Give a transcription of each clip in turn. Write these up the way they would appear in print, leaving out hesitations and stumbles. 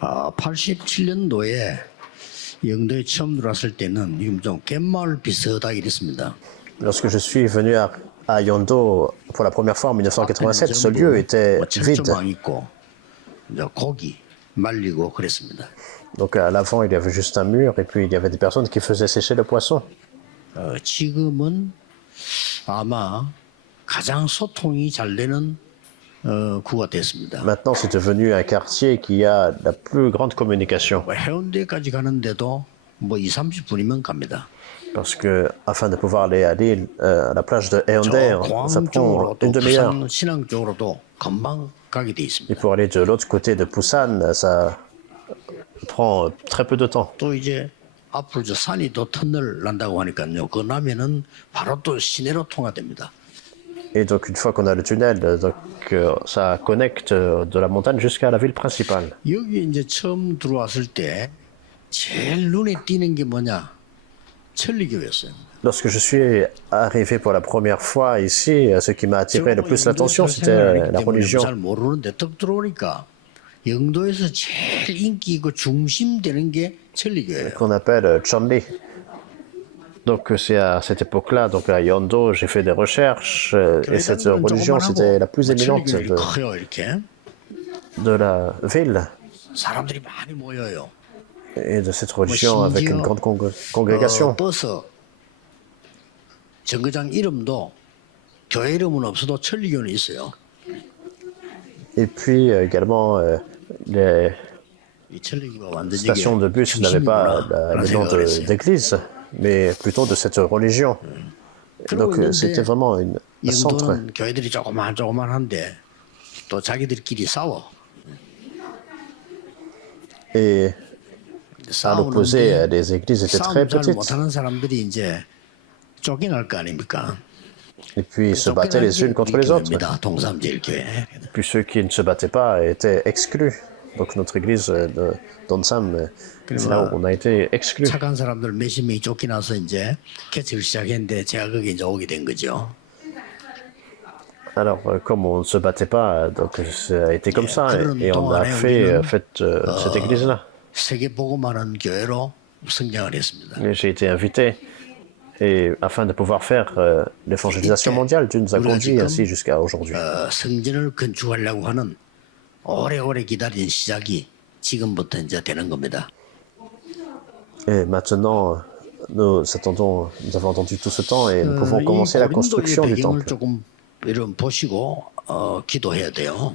87년도에 영도에 처음 들어왔을 때는 지금 좀 갯마을 비슷하게 이랬습니다. Lorsque je suis venu à Yondo pour la première fois en 1987, ce lieu était 뭐 vide. 철조망 있고 이제 고기 말리고 그랬습니다. Donc à l'avant, il y avait juste un mur et puis il y avait des personnes qui faisaient sécher le poisson. 지금은 아마 가장 소통이 잘 되는 구가 됐습니다. Maintenant, c'est devenu un quartier qui a la plus grande communication. 뭐 해운대까지 가는데도 뭐 30분이면 갑니다. Parce que afin de pouvoir aller à l'île, à la plage de Haeundae, ça 공항 prend 쪽으로 또 une demi-heure. 부산 신항 쪽으로도 금방 가게 돼 Et 있습니다. pour aller de l'autre côté de Busan, ça prend très peu de temps. 또 이제 앞으로 저 산이 또 터널 난다고 하니까요. 그 나면은 바로 또 시내로 통화됩니다. Et donc une fois qu'on a le tunnel, ça connecte de la montagne jusqu'à la ville principale. 여기 이제 처음 들어왔을 때 제일 눈에 띄는 게 뭐냐? 천리교였어요. Lorsque je suis arrivé pour la première fois ici, ce qui m'a attiré le plus l'attention, c'était la religion. 잘 모르는데 딱 들어오니까 영도에서 제일 인기 있고 중심되는 게 천리교예요. Qu'on appelle Chonli. Donc c'est à cette époque-là, donc à Yondo, j'ai fait des recherches et cette religion, c'était la plus éminente 천리교를 커요 이렇게. de la ville 사람들이 많이 모여요. et de cette religion avec une grande congrégation. 버스 정거장 이름도 교회 이름은 없어도 천리교는 있어요. Et puis également, les 이 천리교가 완전히 stations de bus n'avaient pas le nom d'église, mais plutôt de cette religion. Donc c'était vraiment un centre. 영도는 교회들이 조그만한데 또 자기들끼리 싸워. Et à l'opposé, les églises étaient très 싸움 잘 petites. 못하는 사람들이 이제 쫓겨날 거 아닙니까? Et puis ils se battaient les unes contre les autres. 동삼제일교회. Puis ceux qui ne se battaient pas étaient exclus. Donc notre église de Donsam, c'est là où on a été exclus. 착한 사람들 몇십 명이 쫓겨나서 이제 개척을 시작했는데 제가 거기 이제 오게 된 거죠. Alors comme on ne se battait pas, donc ça a été comme ça et on a fait cette église-là. 세계 보고 많은 교회로 성장을 했습니다. Et j'ai été invité. Et afin de pouvoir faire l'évangélisation mondiale, Dieu nous a conduits ainsi jusqu'à aujourd'hui. 성전을 건축하려고 하는 오래오래 기다린 시작이 지금부터 이제 되는 겁니다. Et maintenant, nous avons attendu tout ce temps et nous pouvons commencer la construction du temple. 조금 이런 보시고 기도해야 돼요.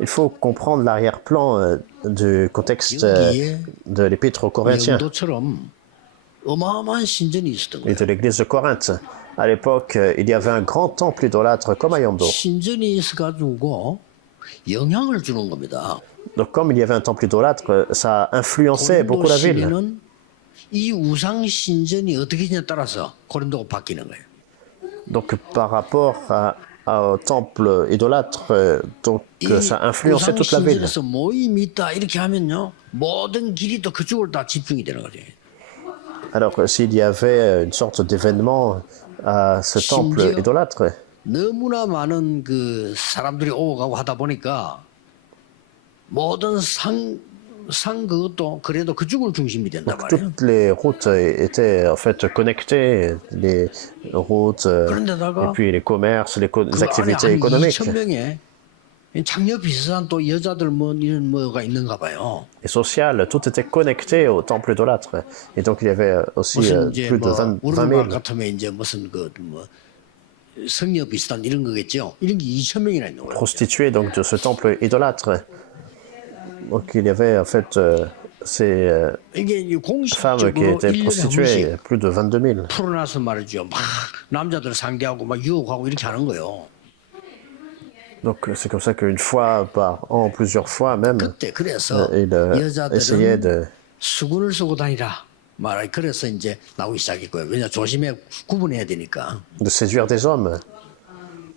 Il faut comprendre l'arrière-plan du contexte de l'épître aux Corinthiens 영도처럼 어마어마한 신전이 있었던 et 거예요. de l'église de Corinthe. À l'époque, il y avait un grand temple idolâtre comme à Yondo. 신전이 있어가지고 영향을 주는 겁니다. Donc comme il y avait un temple idolâtre, ça influençait beaucoup la ville. 시내는 이 우상 신전이 어떻게 되냐에 따라서 고린도가 바뀌는 거예요. Donc par rapport au temple idolâtre, donc ça influençait toute la ville. 신전에서 모임이 있다 이렇게 하면요 모든 길이 또 그쪽으로 다 집중이 되는 거죠. Alors s'il y avait une sorte d'événement à ce temple idolâtre, 너무나 많은 그 사람들이 오고 가고 하다 보니까 모든 상 그것도 그래도 그쪽으로 중심이 된단 donc 말이에요. toutes les routes étaient en fait connectées, les routes et puis les commerces, les activités économiques. 2,000명의 장녀 비슷한 또 여자들 뭐 이런 뭐가 있는가 봐요. Et sociales, tout était connecté au temple idolâtre. Et donc il y avait aussi 무슨 이제 plus de 뭐 20 우리말 000. 같으면 이제 무슨 그 뭐 성녀 비슷한 이런 거겠죠. 이런 게 2,000명이나 있는 거예요. Prostituées donc de ce temple idolâtre. Donc il y avait en fait ces 이게 femmes qui 공식적으로 étaient 1년에 한 prostituées, 번씩 plus de 22 000. 풀어놔서 말이죠. 막 남자들 상대하고 막 유혹하고 이렇게 하는 거예요. Donc c'est comme ça qu'une fois par an, plusieurs fois même, 그때 그래서 il essayait de 수군을 쓰고 다니라. 말아 그래서 이제 나오기 시작했고요. 왜냐 조심해 구분해야 되니까. séduire des hommes.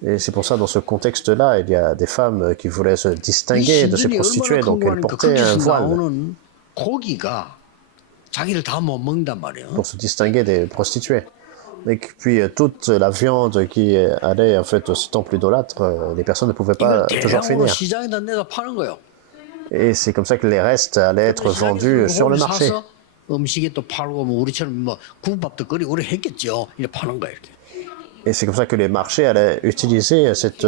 Et c'est pour ça, dans ce contexte-là, il y a des femmes qui voulaient se distinguer de ces prostituées, donc elles portaient un voile 나오는 고기가 자기를 다 못 먹는단 말이에요. pour se distinguer des prostituées. Et puis toute la viande qui allait en fait au temple idolâtre, les personnes ne pouvaient pas toujours 대량으로 finir. 시장에다 내다 파는 거예요. Et c'est comme ça que les restes allaient être vendus sur le marché. 사서 음식에 또 팔고 뭐 우리처럼 뭐 국밥도 끓이고 그래 했겠죠. 이렇게 파는 거야 이렇게. Et c'est comme ça que les marchés allaient utiliser cette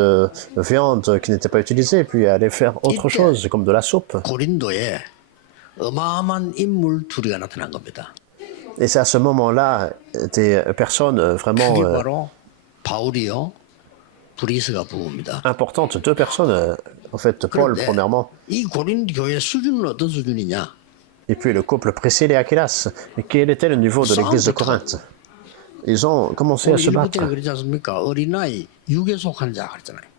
viande qui n'était pas utilisée, puis allaient faire autre chose, comme de la soupe. 고린도에 어마어마한 인물 둘이가 나타난 겁니다. Et c'est à ce moment-là des personnes vraiment 그게 바로 바울이요, 브리스가 부부입니다. importantes, deux personnes, en fait, Paul 그런데 premièrement, 이 고린 교회 수준은 어떤 수준이냐? et puis le couple Priscille et Aquilas. Mais quel était le niveau de l'église de Corinthe? Ils ont commencé à se 일부 battre. 때는 그러지 않습니까? 어린아이 육에 속한 자 그랬잖아요.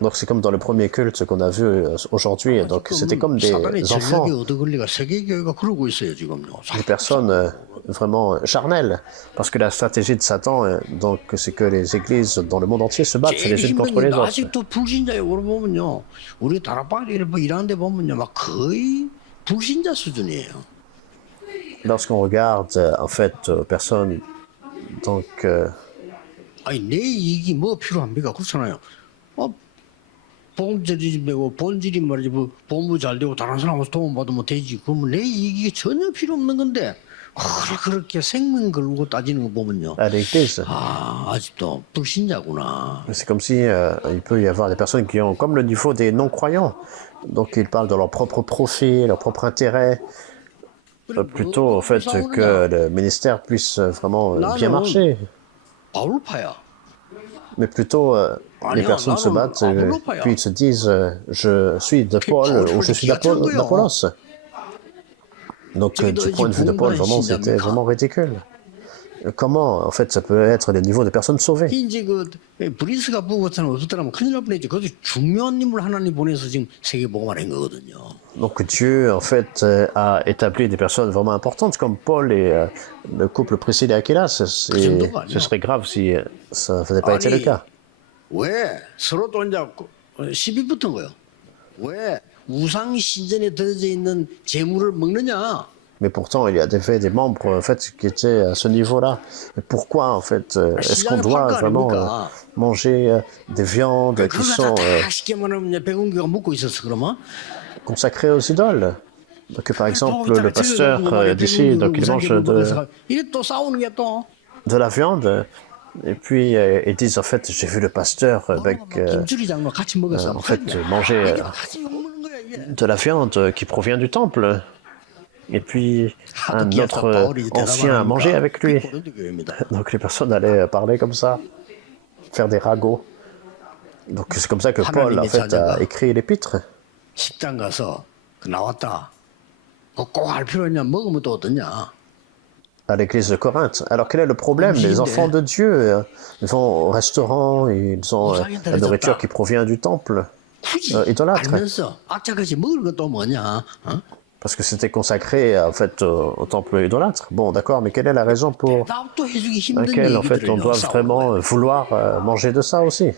Donc c'est comme dans le premier culte qu'on a vu aujourd'hui. Donc c'était comme des 사단의 enfants, 전략에 얻어 걸리가 세계 교회가 그러고 있어요 지금요. des personnes vraiment charnelles. Parce que la stratégie de Satan, donc, c'est que les églises dans le monde entier se battent 제일 les unes contre 힘든 les 게 autres. 아직도 불신자에 보면요, 우리 다락방에 뭐 일하는데 보면요, 막 거의 불신자 수준이에요. Lorsqu'on regarde, en fait, personnes, donc, 아니 내 이익이 뭐 필요합니까? 그렇잖아요. 본질이 되고 본질이 말이지 뭐 본부 잘 되고 다른 사람한테 도움 받으면 되지. 그러면 내 이익이 전혀 필요 없는 건데 그렇게 생명 걸고 따지는 거 보면요. à l'église, 아 아직도 불신자구나. c'est comme si il peut y avoir des personnes qui ont comme le niveau des non-croyants. Donc ils parlent de leur propre profit, leur propre intérêt, plutôt en fait que le ministère puisse vraiment bien marcher. 바울파야. Mais plutôt les personnes se battent, puis ils se disent je suis de Paul ou je suis d'Apollos. Donc du point de vue de Paul, vraiment, c'était vraiment ridicule. Comment, en fait, ça peut être les niveaux de personnes sauvées? 이제 그 브리스가 부부처럼 없었더라면 큰일 날 뻔했죠. 그것이 중요한 인물 하나님 보내서 지금 세계 복음을 한 거거든요. Donc Dieu, en fait, a établi des personnes vraiment importantes comme Paul et le couple Priscille et Aquilas. Ce serait grave si ça n'avait pas été le cas. 왜 서로 또 이제 시비 붙은 거예요. 왜 우상 신전에 들어져 있는 재물을 먹느냐? Mais pourtant, il y avait des membres en fait qui étaient à ce niveau-là. Mais pourquoi en fait est-ce qu'on doit vraiment manger des viandes qui sont 다 쉽게 말하면 백운교가 먹고 있었어 그러면? consacrées aux idoles? Donc par exemple, le pasteur d'ici, donc il mange 이게 또 싸우는 게 또. de la viande. Et puis ils disent en fait, j'ai vu le pasteur avec 김주리장과 같이 먹었어. en fait manger 같이 먹는 거야 이게. de la viande qui provient du temple. Et puis un autre ancien a mangé avec lui. Donc les personnes allaient parler comme ça, faire des ragots. Donc c'est comme ça que Paul en fait a écrit l'épître. 식당 가서 나왔다. 꼭 할 필요 있냐? 먹으면 또 어떠냐? À l'église de Corinthe. Alors quel est le problème? Les enfants de Dieu, ils vont au restaurant, ils ont la nourriture qui provient du temple idolâtre. 알면서 악착같이 먹을 것도 뭐냐? 어? Parce que c'était consacré en fait au temple idolâtre. Bon, d'accord, mais quelle est la raison pour 대답도 해주기 힘든 laquelle en fait on 얘기들을요. doit 싸우는 vraiment 거예요. vouloir manger de ça aussi?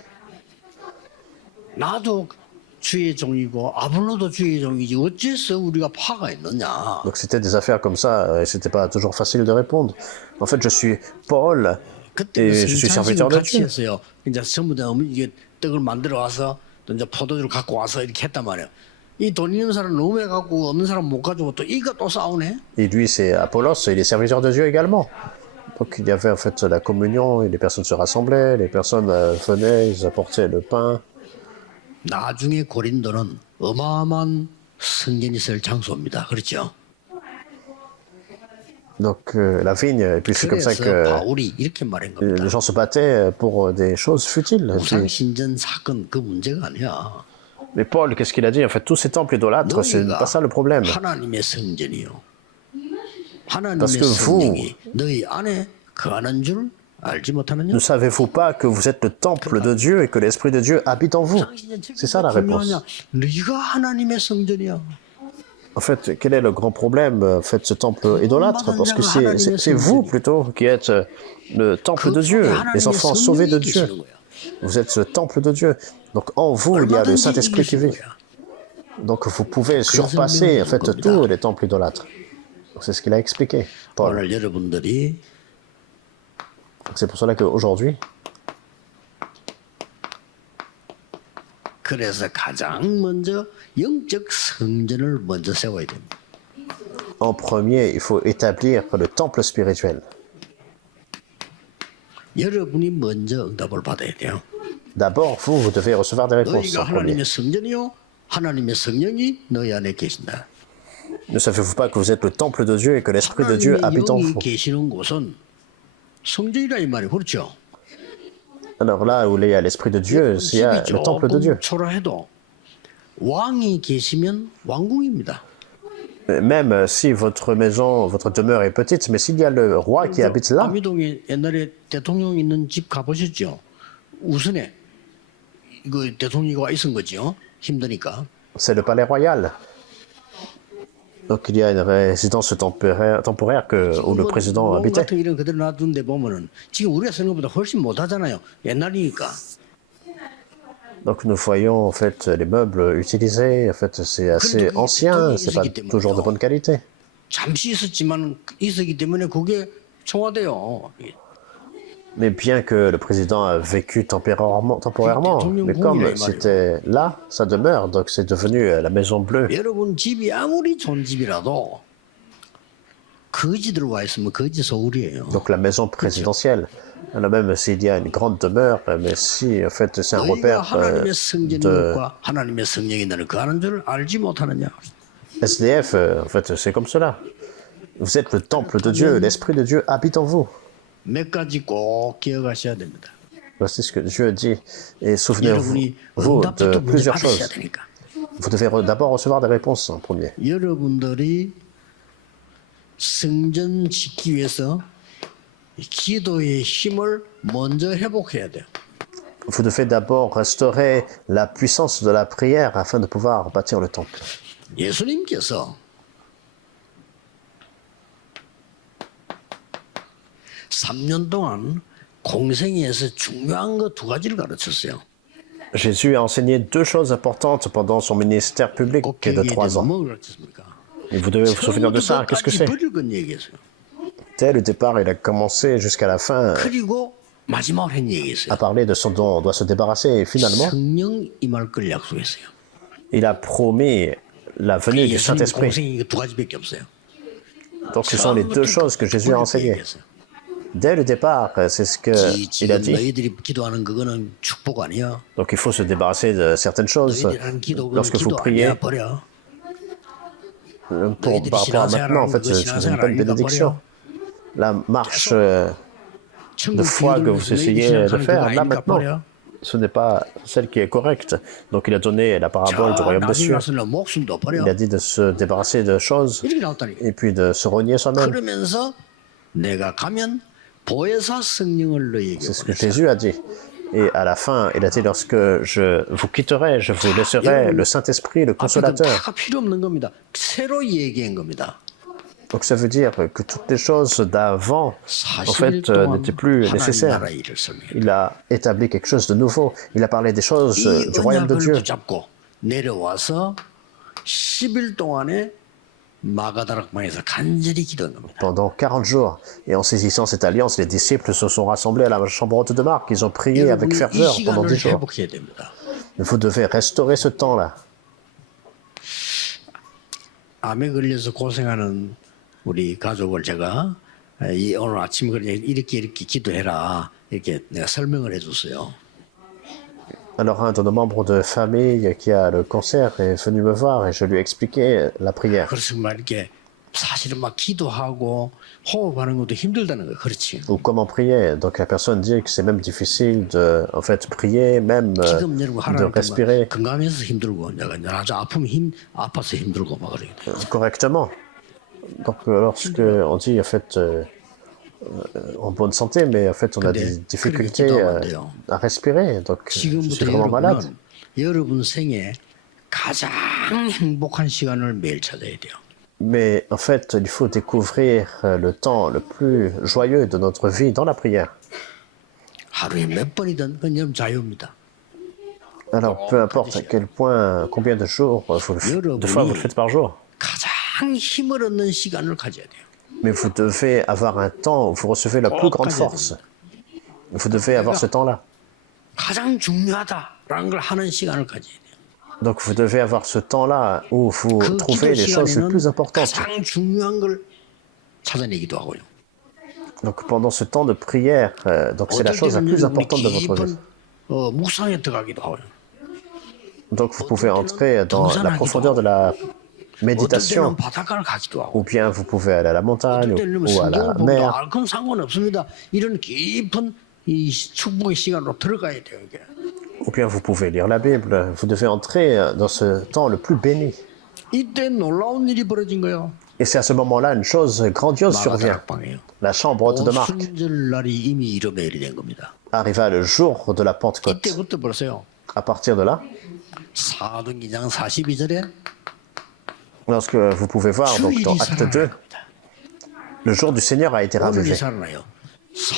나도 주의 종이고 아볼로도 주의 종이지 어째서 우리가 파가 있느냐? Donc c'était des affaires comme ça, et c'était pas toujours facile de répondre. En fait, je suis Paul 그때 et je suis serviteur de 같이 Dieu. 했어요. 이제 전부 다 이게 떡을 만들어 와서 또 이제 포도주를 갖고 와서 이렇게 했단 말이에요. 이 돈 있는 사람 너무 해갖고 없는 사람 못 가지고 또 이거 또 싸우네. Et lui, c'est Apollos, et il est serviteur de Dieu également. Donc il y avait en fait la communion, et les personnes se rassemblaient, les personnes venaient, ils apportaient le pain. 나중에 고린도는 어마어마한 성전이 있을 장소입니다. 그렇죠? Donc la vigne, et puis c'est comme ça 그래서 que 바울이 이렇게 말한 겁니다. les gens se battaient pour des choses futiles. 우상 신전 사건 그 문제가 아니야. Mais Paul, qu'est-ce qu'il a dit? En fait, tous ces temples idolâtres, c'est pas ça le problème. 하나님의 성전이요. 하나님의 Parce que vous- 성령이 너희 안에 거하는 줄 알지 못하느냐? Ne savez-vous pas que vous êtes le temple de Dieu et que l'Esprit de Dieu habite en vous? C'est ça la réponse. 네가 하나님의 성전이야. En fait, quel est le grand problème, en fait, ce temple idolâtre? Parce que c'est vous plutôt qui êtes le temple de Dieu, les enfants sauvés de Dieu. Vous êtes ce temple de Dieu. Donc en vous, il y a le Saint-Esprit qui vit. Donc vous pouvez surpasser en fait tous les temples idolâtres. Donc, c'est ce qu'il a expliqué, Paul. 오늘 여러분들이 Donc, c'est pour cela qu'aujourd'hui, 그래서 가장 먼저 영적 성전을 먼저 세워야 됩니다. En premier, il faut établir le temple spirituel. 여러분이 먼저 응답을 받아야 돼요. D'abord, vous devez recevoir des réponses 너희가 en premier. 하나님의 성전이요 하나님의 성령이 너희 안에 계신다. Ne savez-vous pas que vous êtes le temple de Dieu et que l'Esprit de Dieu 하나님의 habite en 영이 vous? 계시는 곳은 성전이라 이 말이에요. 그렇죠? Alors là où il y a l'Esprit de Dieu, il y a 집이 le temple de Dieu. 조금 초라해도 왕이 계시면 왕궁입니다. Même si votre maison, votre demeure est petite, mais s'il y a le roi qui habite là, 아미동에 옛날에 대통령 있는 집 가보셨죠? 우선에 이거 대통령이 와 있은 거죠. 힘드니까. c'est le palais royal. Donc il y a une résidence temporaire où le président 롱 habitait. 같은 이런 그대로 놔둔 데 보면은 지금 우리가 쓰는 것보다 훨씬 못하잖아요. 옛날이니까. Donc nous voyons en fait les meubles utilisés, en fait c'est assez ancien, c'est pas toujours de bonne qualité. 잠시 있었지만 있었기 때문에 그게 청와대요. Mais bien que le président a vécu temporairement, mais comme c'était là, ça demeure, donc c'est devenu la Maison Bleue. 여러분 집이 아무리 좋은 집이라도 거지들 와 있으면 거지 소울이에요. Donc la maison présidentielle. Alors même s'il y a une grande demeure, mais si en fait c'est un 너희가 repère 하나님의 성전인 de 것과 하나님의 성령이 너를 거하는 줄 알지 못하느냐. SDF, en fait c'est comme cela. Vous êtes le temple de Dieu, l'Esprit de Dieu habite en vous. 몇 가지 꼭 기억하셔야 됩니다. Voici ce que Dieu dit. Et 여러분이 souvenez-vous de 응답부터 먼저 plusieurs 받으셔야 choses. 되니까. Vous devez d'abord recevoir des réponses en premier. 여러분들이 성전 짓기 위해서 기도의 힘을 먼저 회복해야 돼요. Vous devez d'abord restaurer la puissance de la prière afin de pouvoir bâtir le temple. 예수님께서 3년 동안 공생애에서 중요한 거 2가지를 가르쳤어요. Jésus a enseigné 2 choses importantes pendant son ministère public 꼭 qui est de 기억해야 3 되는 ans. 뭐 가르쳤습니까? Et vous devez vous souvenir de ça. Qu'est-ce que c'est? 버릴 건 얘기했어요. Dès le départ, il a commencé jusqu'à la fin 그리고 마지막으로 한 얘기했어요. à parler de ce dont on doit se débarrasser. Et finalement, 성령 임할 걸 약속했어요. il a promis la venue du 예수님 Saint-Esprit. 공생이 2가지밖에 없어요. Donc ce sont les 2 choses que Jésus a enseignées. Dès le départ, c'est ce qu'il a 지금 dit. 너희들이 기도하는 그거는 축복 아니야. Donc il faut se débarrasser de certaines choses 너희들이 기도는 lorsque vous 기도 priez. 아니야. 버려. Par rapport à maintenant, en fait, c'est une bonne bénédiction. La marche de foi que vous essayez de faire, là maintenant, ce n'est pas celle qui est correcte. Donc il a donné la parabole du royaume des cieux. 목숨도 버려. Il a dit de se débarrasser de choses 이렇게 나왔다니까. et puis de se renier soi-même. 그러면서 내가 가면 보혜사 성령을 너희에게 C'est ce que 보내사. Jésus a dit. Et à la fin, il a dit, lorsque je vous quitterai, je vous laisserai le Saint-Esprit, le 앞에 Consolateur. 다가 필요 없는 겁니다. 새로 얘기한 겁니다. Donc ça veut dire que toutes les choses d'avant, en 40일 fait, 동안 n'étaient plus 하나님 nécessaires. 나라 일을 설명해. Il a établi quelque chose de nouveau. Il a parlé des choses 이 du royaume de 언약을 Dieu. 붙잡고 내려와서 10일 동안에 마가다락방에서 간절히 기도한 겁니다. Pendant 40 jours. Et en saisissant cette alliance, les disciples se sont rassemblés à la chambre haute de Marc. Ils ont prié avec 여러분이 이 ferveur pendant 10 시간을 jours. 회복해야 됩니다. Vous devez restaurer ce temps-là. 암에 걸려서 고생하는 우리 가족을 제가 오늘 아침 그래 이렇게 기도해라 이렇게 내가 설명을 해줬어요. Alors un de nos membres de famille qui a le cancer est venu me voir et je lui ai expliqué la prière. 그래서 막 이렇게 사실은 막 기도하고 호흡하는 것도 힘들다는 거예요. 그렇지. Ou comment prier. Donc la personne dit que c'est même difficile de, en fait, prier, même 지금 여러분 de 하라는 respirer 건강해서 힘들고 내가 아주 아프면 아파서 힘들고 막 그러거든. correctement. Donc lorsque on dit en fait en bonne santé, mais en fait on a des difficultés à respirer. Donc je suis 지금부터 vraiment malade. 여러분 생에 가장 행복한 시간을 매일 찾아야 돼요. Mais en fait, il faut découvrir le temps le plus joyeux de notre vie dans la prière. 하루에 몇 번이든 그건 여러분 자유입니다. Alors, peu importe à quel point, combien de jours, de fois vous le faites par jour. 가장 힘을 얻는 시간을 가져야 돼요. Mais vous devez avoir un temps où vous recevez la plus grande force. Vous devez avoir ce temps-là. 가장 중요하다. 라는 걸 하는 시간을 가져야 돼요. Donc vous devez avoir ce temps-là où vous 그 trouvez 기도 les choses les plus 시간에는 importantes. 가장 중요한 걸 찾아내기도 하고요. Donc pendant ce temps de prière, donc c'est la 어떨 chose la 때는 plus 우리 importante de votre vie. 깊은 묵상에 들어가기도 하고요. Donc vous pouvez entrer dans la profondeur de la 어떨 méditation, 때는 바닷가를 가기도 하고 ou bien vous pouvez aller à la montagne 어떨 때는 ou à la 성경을 봅니다. mer. 그건 상관없습니다. 이런 깊은 이 축복의 시간으로 들어가야 돼요. 이게. Ou bien vous pouvez lire la Bible. Vous devez entrer dans ce temps le plus béni. 이때 놀라운 일이 벌어진 거예요. Et c'est à ce moment-là une chose grandiose survient. 마가다락방이에요. La chambre haute de Marc 오순절날이 이미 이르메일이 된 겁니다. arriva le jour de la Pentecôte. 이때부터 벌써요. À partir de là, 사도행전 42절에 lorsque vous pouvez voir donc dans 주일이 Acte 2, 살아나는 겁니다. le jour du Seigneur a été 오늘이 ravivé. 살아나요.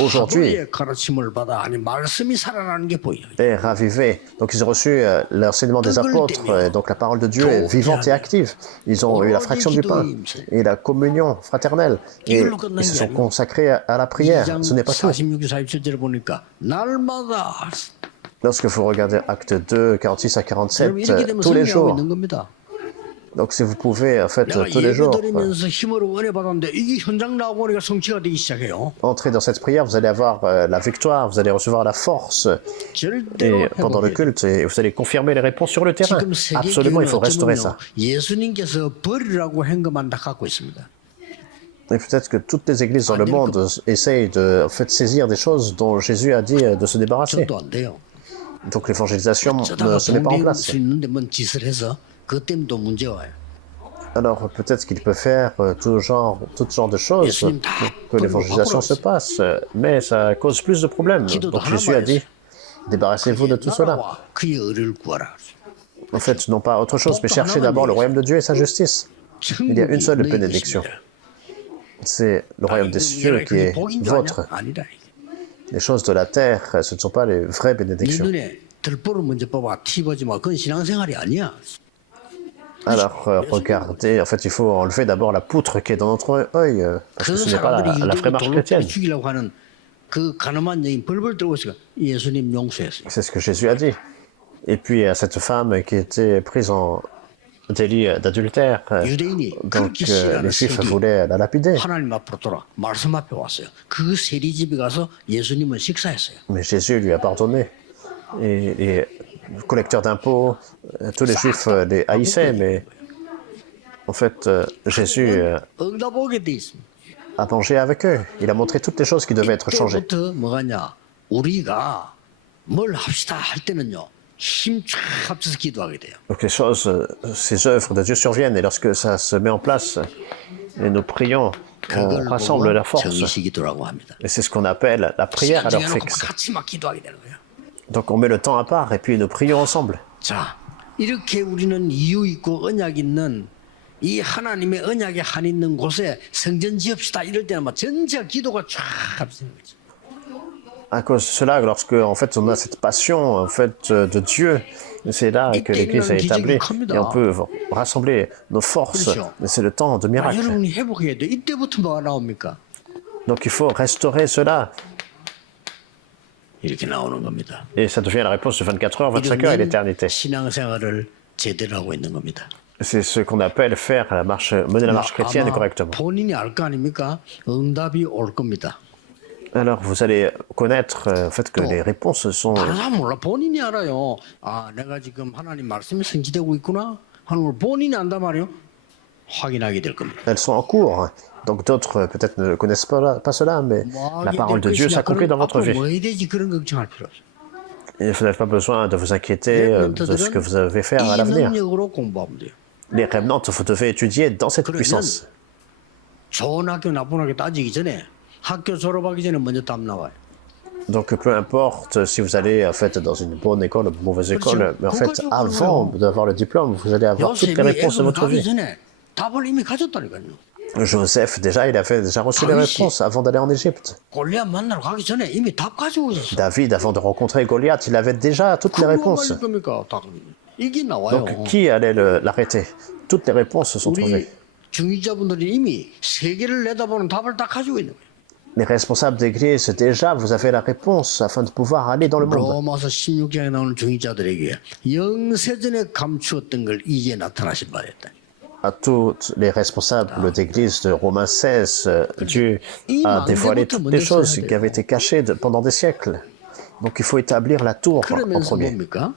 Aujourd'hui 사도의 가르침을 받아 아니 말씀이 살아나는 게 보여요. est ravivé. Donc ils ont reçu l'enseignement des apôtres, et donc la parole de Dieu est vivante et active. Ils ont eu la fraction du pain et la communion fraternelle et ils se sont consacrés à la prière. 2장 Ce n'est pas tout. 46, 47절을 보니까 날마다 Lorsque vous regardez Acte 2, 46 à 47, 여러분 이렇게 되면 tous les 승리하고 jours, 있는 겁니다. donc si vous pouvez en fait 내가 tous les jours 예배드리면서 힘으로 은혜 받았는데 이게 현장 나오고 보니까 성취가 되기 시작해요. entrer dans cette prière, vous allez avoir la victoire, vous allez recevoir la force 절대로 et pendant le 회복해야 돼요. culte et vous allez confirmer les réponses sur le terrain. 지금 세계 Absolument, il 교회는 faut restaurer 어쩌면요 ça. 예수님께서 버리라고 한 것만 다 갖고 있습니다. Et peut-être que toutes les églises dans le monde essayent de en fait, saisir des choses dont Jésus a dit de se débarrasser. 전도 안 돼요. Donc l'évangélisation ne 저다가 se met pas en 돈 place. 수 있는데 뭔 짓을 해서 그것 때문에 또 문제 와요. Alors peut-être qu'il peut faire tout genre de choses pour que l'évangélisation se passe, mais ça cause plus de problèmes. Donc Jésus a dit, débarrassez-vous de tout cela. 나라와 그의 의를 구하라. En fait, non pas autre chose, mais cherchez d'abord le royaume de Dieu et sa justice. Il y a une seule bénédiction. C'est le royaume des cieux qui est votre. 아니라. Les choses de la terre, ce ne sont pas les vraies 네 bénédictions. 눈에 들보를 먼저 뽑아 티보지 마. 그건 신앙생활이 아니야. Alors, regardez, en fait, il faut enlever d'abord la poutre qui est dans notre œil, parce que 그 ce n'est pas 사람들이 la vraie marche 돌을 chrétienne. 죽이려고 하는 그 가늠한 여인 벌벌 떨고 있으니까 예수님 용서했어요. C'est ce que Jésus a dit. Et puis, à cette femme qui était prise en délit d'adultère, 유대인이 donc 그렇게 les 싫어하는 Juifs 세리 voulaient la lapider. 하나님 앞으로 돌아 말씀 앞에 왔어요. 그 세리 집에 가서 예수님은 식사했어요. Mais Jésus lui a pardonné. Et les collecteurs d'impôts, tous les Juifs les haïssaient, mais en fait, Jésus 응답오게 돼 있습니다. a mangé avec eux. Il a montré toutes les choses qui devaient être changées. 이때부터 뭐가냐? 우리가 뭘 합시다 할 때는요. 힘 쫙 합쳐서 기도하게 돼요. Donc les choses, ces œuvres de Dieu surviennent, et lorsque ça se met en place, et nous prions, on 그걸 rassemble la 보고 force. 정의시 기도라고 합니다. Et c'est ce qu'on appelle la prière à l'heure 정해놓고 fixe. 같이 막 기도하게 되는 거예요. Donc on met le temps à part, et puis nous prions ensemble. 자, 이렇게 우리는 이유 있고 언약 있는 이 하나님의 언약에 한 있는 곳에 성전 지읍시다 이럴 때는 막 전체 기도가 쫙 합치는 거죠. À cause de cela, lorsque en fait on a cette passion en fait de Dieu, c'est là que l'Église est établie, et on peut rassembler nos forces. Et c'est le temps de 아, miracle. 여러분이 회복해야 돼. 이때부터 뭐가 나옵니까? Donc il faut restaurer cela. 이렇게 나오는 겁니다. Et ça devient la réponse de 24 heures, 25 heures et 이런 l'éternité. 신앙생활을 제대로 하고 있는 겁니다. C'est ce qu'on appelle faire la marche, mener la marche chrétienne 아마 correctement. 본인이 알 거 아닙니까? 응답이 올 겁니다. Alors vous allez connaître en fait que les réponses sont. 다른 사람 몰라. 본인이 알아요. 아, 내가 지금 하나님 말씀이 성취되고 있구나 하는 걸 본인이 안단 말이에요. 확인하게 될 겁니다. Elles sont en cours. Donc d'autres peut-être ne connaissent pas cela, mais la parole de Dieu s'accomplit dans votre vie. 뭐 해야 되지 그런 걱정할 필요 없어요. Et vous n'avez pas besoin de vous inquiéter de ce que vous avez faire à 이 l'avenir. 능력으로 공부하면 돼요. Les remnants, vous devez étudier dans cette puissance. 좋은 학교 나쁜 학교 따지기 전에 학교 졸업하기 전에 먼저 답 나와요. Donc peu importe si vous allez en fait dans une bonne école ou une mauvaise école, mais en fait avant d'avoir le diplôme, vous allez avoir toutes les réponses de votre 가기 vie. 전에 답을 이미 가졌다니까요. Joseph, déjà, il avait déjà reçu les réponses avant d'aller en Égypte. 골리앗 만나러 가기 전에 이미 답 가지고 있었어. David, avant de rencontrer Goliath, il avait déjà toutes les 그거 réponses. 말릴 겁니까? 다 이게 나와요. Donc qui allait l'arrêter? Toutes les réponses se sont trouvées. 우리 중위자분들이 이미 세계를 내다보는 답을 다 가지고 있는 거예요. les responsables d'église, déjà, vous avez la réponse afin de pouvoir aller dans le monde. 로마서 16장에 나오는 중직자들에게 영세전에 감추었던 걸 이제 나타나신 바 됐다. À tous les responsables d'église de Romains 16, Dieu a dévoilé toutes les choses qui avaient été cachées pendant des siècles. Donc il faut établir la tour en 그러면서 premier. 뭡니까?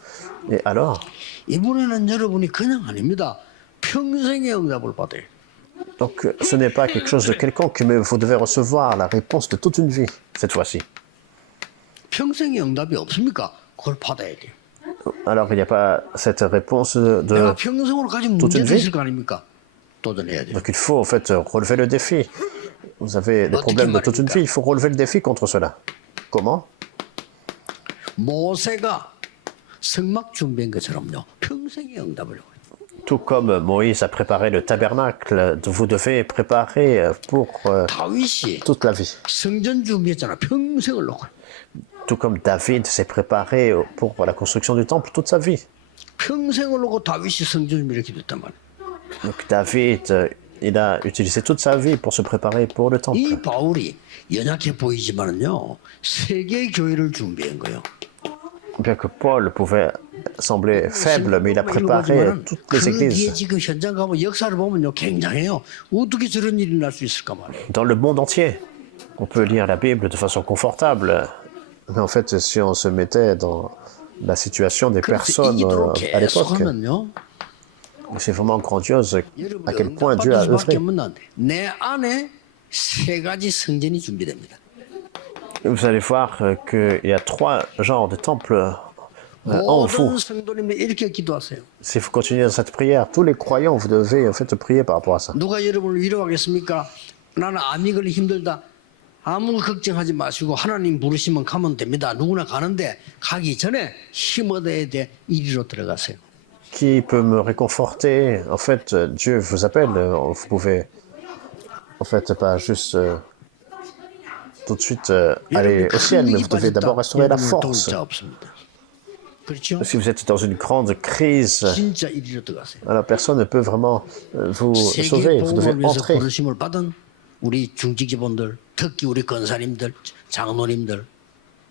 Et alors, 이번에는 여러분이 그냥 아닙니다. 평생의 응답을 받아요. donc ce n'est pas quelque chose de quelconque, mais vous devez recevoir la réponse de toute une vie, cette fois-ci. 평생의 응답이 없습니까? 그걸 받아야 돼요. Alors il n'y a pas cette réponse de... 내가 평생으로 가진 toute une 문제도 vie. 있을 거 아닙니까? 도전해야 돼요. Donc il faut en fait relever le défi. Vous avez des problèmes de toute une vie, il faut relever le défi contre cela. Comment? 모세가 성막 준비한 것처럼요. 평생의 응답을 요구해요. Tout comme Moïse a préparé le tabernacle, vous devez préparer pour 다윗이 toute la vie. 성전 준비했잖아. 평생을 놓고. Tout comme David s'est préparé pour la construction du temple toute sa vie. 평생을 놓고 다윗이 성전 준비를 기도했단 말이야. Donc David, il a utilisé toute sa vie pour se préparer pour le temple. 이 바울이 연약해 보이지만은요. 세계 교회를 준비한 거예요. Bien que Paul pouvait sembler faible, mais il a préparé toutes les 그 뒤에 églises. 지금 현장 가면 역사를 보면요. 굉장해요. 어떻게 저런 일이 날 수 있을까 말이에요. Dans le monde entier, on peut lire la Bible de façon confortable. Mais en fait, si on se mettait dans la situation des 그래서 personnes 이기도록 à l'époque, 계속하면요. c'est vraiment grandiose à quel 여러분들 point Dieu a 응답받을 수밖에 œuvré. 없는 내 안에 세 가지 성전이 준비됩니다. Vous allez voir qu'il y a 3 genres de temples en vous. 모든 성도님들 이렇게 기도하세요. Si vous continuez dans cette prière, tous les croyants, vous devez en fait prier par rapport à ça. 누가 여러분을 위로하겠습니까? 나는 암이 걸리 힘들다. 아무 걱정하지 마시고 하나님 부르시면 가면 됩니다. 누구나 가는데 가기 전에 힘 얻어야 돼. 이리로 들어가세요. Qui peut me réconforter? En fait, Dieu vous appelle. Vous pouvez, en fait, pas juste tout de suite aller au ciel, mais vous devez d'abord restaurer la force. 그렇죠? Si vous êtes dans une grande crise, 진짜 이리로 들어가세요. alors personne ne peut vraiment vous 세계 sauver. Vous devez 복음을 위해서 entrer. 부르심을 받은 우리 중직자분들, 특히 우리 권사님들, 장로님들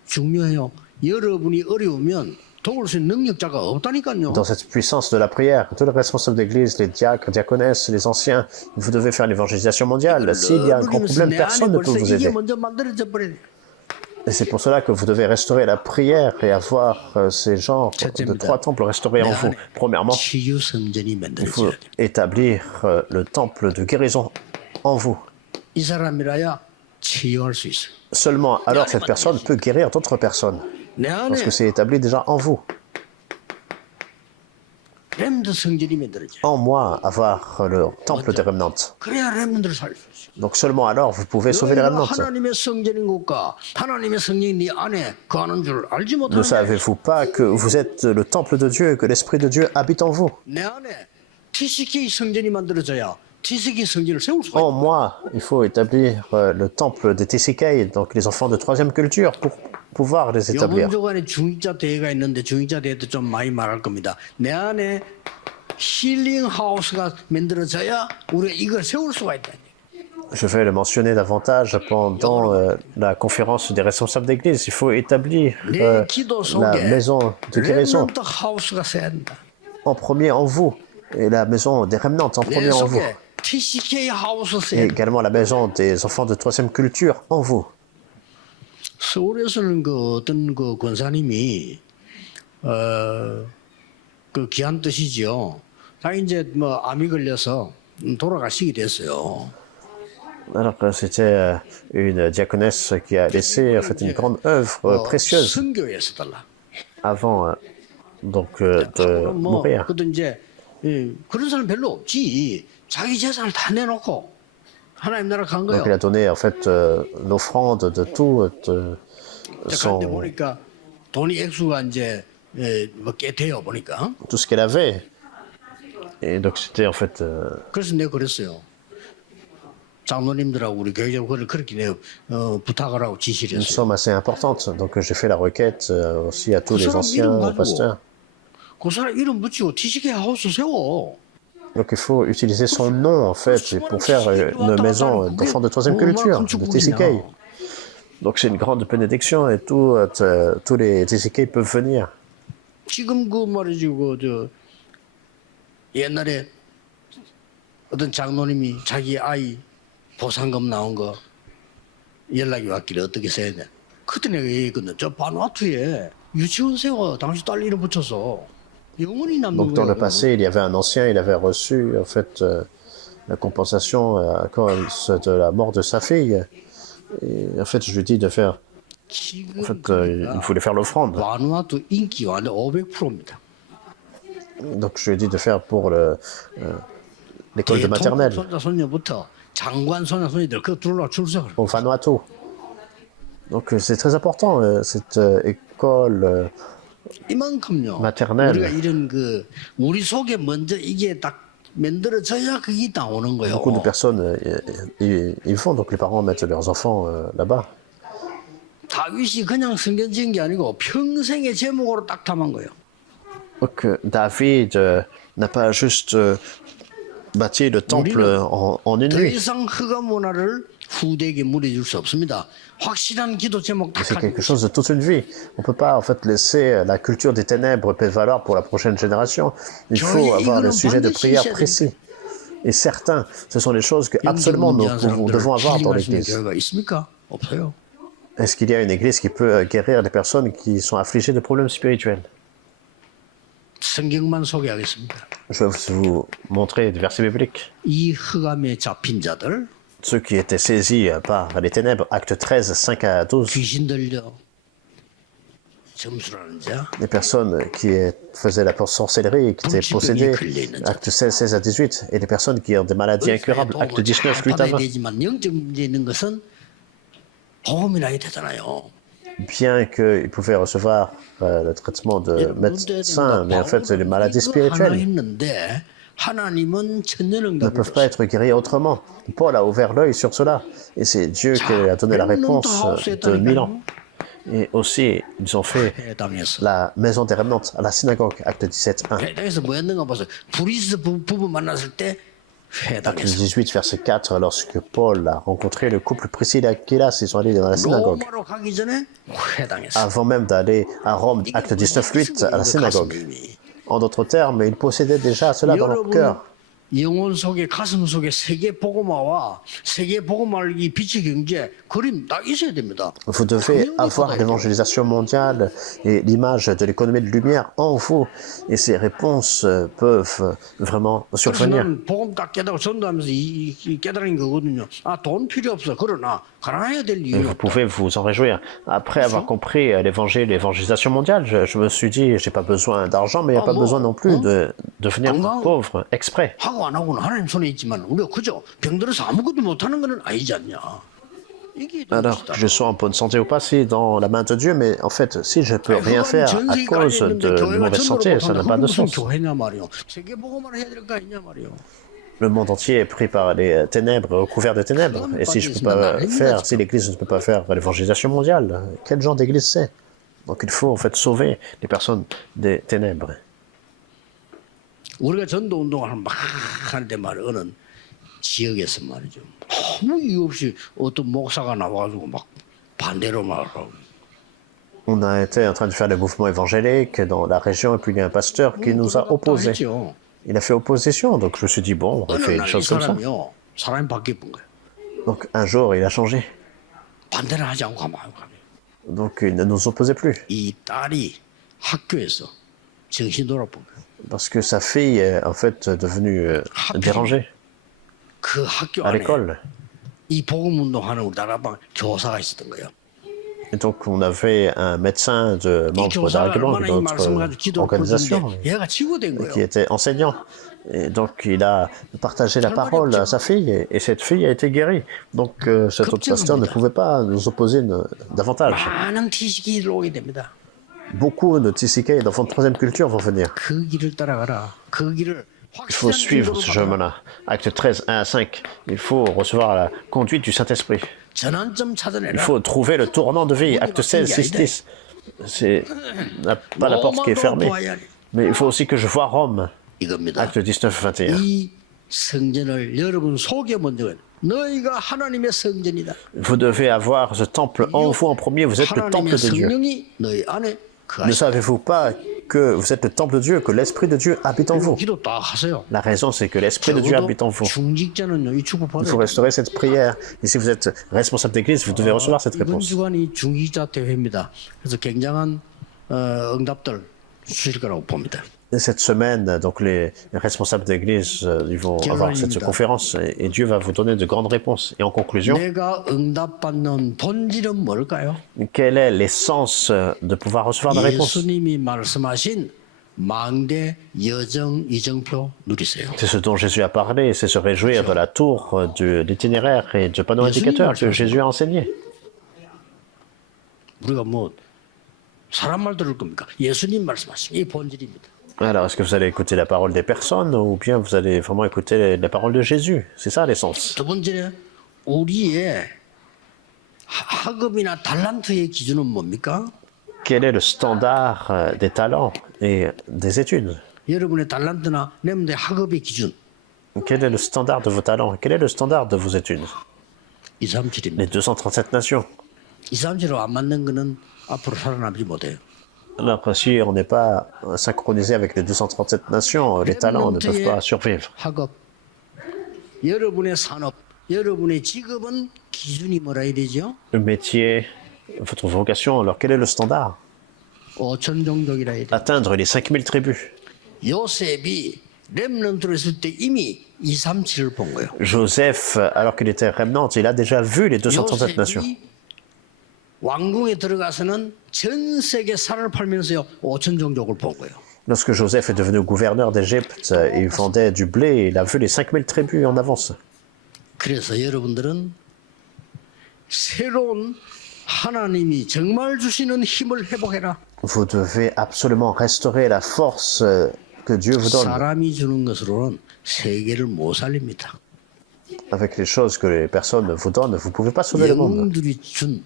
중요해요. 여러분이 어려우면 도울 수 있는 능력자가 없다니까요. Dans cette puissance de la prière, tous les responsables d'église, les diacres, diaconesses, les anciens, vous devez faire l'évangélisation mondiale. S'il y a un grand problème, personne ne peut vous 이게 aider. 먼저 만들어져 버려요. Et c'est pour cela que vous devez restaurer la prière et avoir ces genres de 3 temples restaurés en vous. Premièrement, 치유 성전이 il faut 만들어져야 돼. établir le temple de guérison en vous. 이 사람이라야 치유할 수 있어요. Seulement alors cette personne peut guérir d'autres personnes. 내 Parce 안에 que c'est établi déjà en vous. 렘드 성전이 만들어져요. En moi, avoir le temple des remnants. 그래야 렘들을 살릴 수 있어요. Donc seulement alors vous pouvez sauver les 너희가 remnants. 하나님의 성전인 것과 하나님의 성령이 네 안에 거하는 줄 알지 Ne 못하는 savez-vous pas que vous êtes le temple de Dieu, que l'Esprit de Dieu habite en vous? 내 안에 TCK 성전이 만들어져야 TCK 성전을 세울 수가 En 있다. moi, il faut établir le temple des TCK, donc les enfants de 3e culture, pour pouvoir les établir. 이번 주간에 중직자 대회가 있는데 중직자 대회도 좀 많이 말할 겁니다. 내 안에 힐링 하우스가 만들어져야 우리가 이걸 세울 수가 있다. Je vais le mentionner davantage pendant la conférence des responsables d'église. Il faut établir 내 기도 la 속에 maison de guérison 렘넌트 하우스가 세야 된다. en premier en vous, et la maison des remnants en 내 premier en vous, 속에 TCK 하우스 et 세야 된다. également la maison des enfants de 3e culture en vous. 서울에서는 그 어떤 그 권사님이 그 귀한 뜻이죠. 다 이제 뭐 암이 걸려서 돌아가시게 됐어요. Alors c'était une diaconesse qui a laissé en fait une grande œuvre précieuse 선교에서 달라. avant donc de 뭐 mourir. 그것도 이제 그런 사람 별로 없지. 자기 재산을 다 내놓고 하나님 나라 간 거예요. Donc il a donné en fait l'offrande de tout 근데 son, 보니까 돈이 액수가 이제 뭐 깨태요 보니까. tout ce qu'elle avait. Et donc c'était en fait 그래서 내가 그랬어요. 장로님들하고 우리 교회적으로 그렇게 내가 부탁을 하고 지시를 une 했어요. somme assez importante. Donc j'ai fait la requête aussi à tous les anciens pasteurs. 그 사람 이름 붙이고 TCK 하우스 세워. Donc il faut utiliser son nom en fait pour faire une maison d'enfants de 3e culture, de TCK. Donc c'est une grande bénédiction et tous les Tzedikei peuvent venir. 지금 그 말이지 옛날에 어떤 장로님이 자기 아이 보상금 나온 거 연락이 왔길래 어떻게 써야 돼? 그때 내가 얘기했거든. 저 바누아투에 유치원 세워 당신 딸 이름 붙여서 영원히 남는 Donc dans 거예요. le passé, il y avait un ancien, il avait reçu en fait la compensation à cause de la mort de sa fille. Et en fait, je lui dis de faire. En fait, il voulait faire l'offrande. 바누아투 인기 완전 500%입니다. Donc je lui ai dit de faire pour l'école de maternelle, 손자 손녀부터 장관 손자 손녀들 그 들어와 출석을. au Vanuatu. Donc c'est très important, cette école 이만큼요. maternelle. 우리가 이런 그 우리 속에 먼저 이게 딱 만들어져야 그게 나오는 거예요. Beaucoup de personnes ils font, donc les parents mettent leurs enfants là-bas. 다윗이 그냥 성전 지은 게 아니고 평생의 제목으로 딱 담은 거예요. Donc David n'a pas juste bâti le temple en une 더 nuit. 이상 흑암 문화를 후대에게 물려줄 수 없습니다. 확실한 기도 제목 딱 C'est 가지고 quelque chose de toute une vie. On ne peut pas en fait laisser la culture des ténèbres prévaloir pour la prochaine génération. Il faut avoir le sujet de prière précis et certain. Ce sont les choses que absolument nous devons avoir dans l'Église. 결과 있습니까? 없어요. Est-ce qu'il y a une Église qui peut guérir les personnes qui sont affligées de problèmes spirituels? 성경만 소개하겠습니다. Je vais vous montrer des versets bibliques. 이 흑암에 잡힌 자들, Ceux qui étaient saisis par les ténèbres, acte 13, 5 à 12. 귀신 들려 점수라는 자, Les personnes qui faisaient la sorcellerie et qui étaient possédées, acte 16, 16 à 18. Et les personnes qui ont des maladies incurables, acte 19, 8 à 20. 되지만 영적 문제 있는 것은 보험이라 해야 되잖아요. Bien qu'ils pouvaient recevoir le traitement de médecins, mais en fait, les maladies spirituelles ne peuvent pas être guéries autrement. Paul a ouvert l'œil sur cela, et c'est Dieu qui a donné la réponse de 1000 ans. Et aussi, ils ont fait la maison des remnants à la synagogue, acte 17, 1. 회당에서 뭐였는가 봐서 브리스 부부 만났을 때 Acte 회당에서 18, verset 4, lorsque Paul a rencontré le couple Priscilla et Aquilas, ils sont allés dans la synagogue. 로마로 가기 전에 회당에서 Avant même d'aller à Rome, acte 19, 8, à la synagogue. 가슴이. En d'autres termes, ils possédaient déjà cela dans leur 여러분 cœur. 영혼 속에 가슴 속에 세계 복음화와 세계 복음화를 이 빛의 경제 그림 딱 있어야 됩니다. Vous devez avoir l'évangélisation mondiale et l'image de l'économie de lumière en vous. Et ces réponses peuvent vraiment 그래서 survenir. 나는 복음 딱 깨닫고 전도하면서 이 깨달은 거거든요. 아, 돈 필요 없어. 그러나 가난해야 될 Et 이유 vous 없다. pouvez vous en réjouir. Après avoir compris l'évangile, l'évangélisation mondiale, je me suis dit, j'ai pas besoin d'argent, mais il n'y a pas besoin non plus de devenir pauvre exprès. 하고 안 하고는 하나님 손에 있지만 우리가 그저 병들어서 아무것도 못하는 건 아니지 않냐. 이게 Alors que je sois en bonne santé ou pas, c'est dans la main de Dieu, mais en fait, si je peux rien faire à cause de mauvaise santé, ça n'a pas de sens. 교회냐 말이요. 세계 복음을 해야 될 거 아니냐 말이요. Le monde entier est pris par les ténèbres, recouvert de ténèbres. Et si je peux pas faire, si l'Église ne peut pas faire l'évangélisation mondiale, quel genre d'Église c'est? Donc il faut en fait sauver les personnes des ténèbres. 우리가 전도 운동을 막 하는데 말이야. 어느 지역에서 말이죠. 아무 이유 없이 어떤 목사가 나와가지고 막 반대로 말하고. On a été en train de faire le mouvement évangélique dans la région, et puis il y a un pasteur qui nous a opposés. 했죠. Il a fait opposition, donc je me suis dit, bon, on 어느 fait une 날 이 chose comme ça. 사람이요. 사람이 바뀌어 본 거예요. Donc un jour, il a changé. 반대를 하지 않고 가만히 가면. Donc il ne nous opposait plus. 이 딸이 학교에서 정신 돌아본 거예요. Parce que sa fille est en fait devenue dérangée 그 학교 à 안에 l'école. 이 복음 운동하는 우리 나라방 교사가 있었던 거예요. Et donc on avait un médecin de 이 membre 교사가 d'Arguement, 얼마나 이 d'une 말씀을 autre 가지고 기도를 organisation, 풀었는데 얘가 치유된 qui 거예요. était enseignant. Et donc il a partagé la parole à sa fille, et cette fille a été guérie. Donc cet autre pasteur ne pouvait pas nous opposer davantage. 많은 티시기를 오게 됩니다. Beaucoup de Tsisikei d'enfants de troisième culture vont venir. 그 길을 따라가라. 그 길을 Il faut suivre ce chemin-là. Acte 13, 1 à 5. Il faut recevoir la conduite du Saint-Esprit. 전환점 Il 찾아내라. faut trouver le tournant de vie. Acte 16, 6, 10. C'est pas la porte qui est fermée. Mais il faut aussi que je voie Rome. 이겁니다. Acte 19, 21. 이 성전을 여러분 속에 먼저 너희가 하나님의 성전이다. Vous devez avoir ce temple en vous en premier, vous êtes le temple 하나님의 de Dieu. 성령이 너희 안에 Ne 거하시다. savez-vous pas que vous êtes le temple de Dieu, que l'Esprit de Dieu habite en vous? 기도 딱 하세요. La raison, c'est que l'Esprit de Dieu habite en vous. 중직자는요, 이 축복 Il faut 받아요. restaurer cette prière. Et si vous êtes responsable d'église, vous devez recevoir cette 이번 réponse. 주간이 중직자 대회입니다. 그래서 굉장한 응답들 주실 거라고 봅니다. Et cette semaine, donc les responsables d'église, ils vont avoir cette conférence et Dieu va vous donner de grandes réponses. Et en conclusion, 내가 응답받는 본질은 뭘까요? quelle est l'essence de pouvoir recevoir des réponses? 예수님이 말씀하신 망대 여정 이정표 누리세요. C'est ce dont Jésus a parlé, c'est se réjouir de la tour, de l'itinéraire et du panneau indicateur que Jésus a enseigné. 우리가 뭐 사람 말 들을 겁니까? 예수님 말씀하신 이 본질입니다. Alors, est-ce que vous allez écouter la parole des personnes ou bien vous allez vraiment écouter la parole de Jésus? C'est ça l'essence. 두 번째, 우리의 학업이나 달란트의 기준은 뭡니까? Quel est le standard des talents et des études? 여러분의 달란트나 여러분의 학업의 기준 Quel est le standard de vos talents? Quel est le standard de vos études? 237입니다. Les 237 nations. 237로 안 맞는 거는 앞으로 살아남지 못해요. Alors, si on n'est pas synchronisé avec les 237 nations, les talents ne peuvent pas survivre. 학업, 여러분의 산업, 여러분의 직업은 기준이 뭐라 해야 되죠? Le métier, votre vocation, alors quel est le standard? 5천 종족이라 해야 돼. Atteindre les 5000 tribus. 요셉이 렘넌트로 있을 때 이미 237을 본 거예요. Joseph, alors qu'il était remnant, il a déjà vu les 237 nations. 요셉이 왕궁에 들어가서는 전 세계 쌀을 팔면서요 5천 종족을 본 거예요. Lorsque Joseph est devenu gouverneur d'Égypte, il vendait du blé, il a vu les 5000 tribus en avance. 그래서 여러분들은 새로운 하나님이 정말 주시는 힘을 회복해라. Vous devez absolument restaurer la force que Dieu vous donne. 사람이 주는 것으로는 세계를 못 살립니다. Avec les choses que les personnes vous donnent, vous ne pouvez pas sauver le monde. 영웅들이 준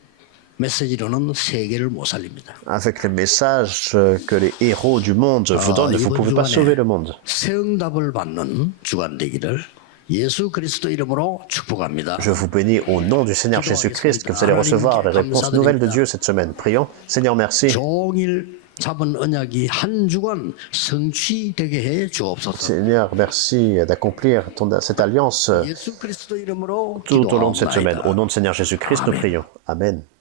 메시지로는 세계를 못 살립니다. Avec les messages que les héros du monde vous donnent, vous ne pouvez pas sauver le monde. 새 응답을 받는 주간 되기를 예수 그리스도 이름으로 축복합니다. Je vous bénis au nom du Seigneur Jésus-Christ que vous allez recevoir les réponses nouvelles de Dieu cette semaine. Prions. Seigneur, merci. 종일 잡은 언약이 한 주간 성취되게 해 주옵소서. Seigneur, merci d'accomplir cette alliance 예수 그리스도 이름으로 tout au long de cette semaine. 기도하옵나이다. Au nom du Seigneur Jésus-Christ, nous prions. Amen.